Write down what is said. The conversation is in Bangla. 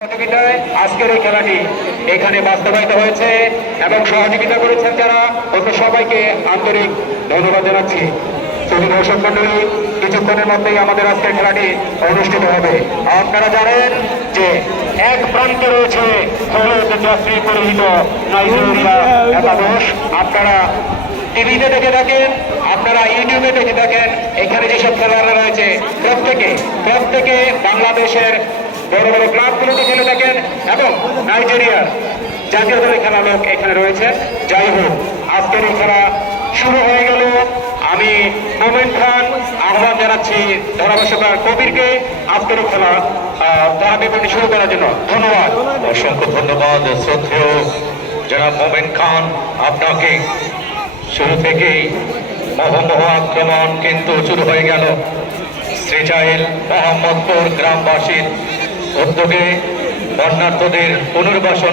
সহযোগিতায় আজকের এই খেলাটি এখানে বাস্তবায়িত হয়েছে এবং সহযোগিতা করেছেন যারা অন্য সবাইকে আন্তরিক ধন্যবাদ জানাচ্ছি। দর্শক মন্ডলী, কিছুক্ষণের মধ্যেই আমাদের আজকের খেলাটি অনুষ্ঠিত হবে। আপনারা জানেন যে এক প্রান্তে রয়েছে হলুদ জার্সি পরিহিত নাইজেরিয়া একাদশ। আপনারা টিভিতে দেখে থাকেন, আপনারা ইউটিউবে দেখে থাকেন, এখানে যেসব খেলোয়াড়রা রয়েছে প্রত্যেকে বাংলাদেশের বড় বড় ক্লাবগুলোতে খেলে থাকেন এবং নাইজেরিয়ার জাতীয় দলের খেলা লোক এখানে রয়েছে। যাই হোক, আজকের এই খেলা শুরু হয়ে গেল। আমি মোমেন খান আহ্বান জানাচ্ছি ধারাভাষ্যকার কবিরকে আজকের এই খেলা ধারাবিবরণী শুরু করার জন্য। ধন্যবাদ, অসংখ্য ধন্যবাদ শ্রদ্ধেয় জনাব মোমেন খান আপনাকে। শুরু থেকেই মহমহ আক্রমণ কিন্তু শুরু হয়ে গেল। শ্রীজাইল মোহাম্মদপুর গ্রামবাসীর উদ্যোগে বন্যার্থদের পুনর্বাসন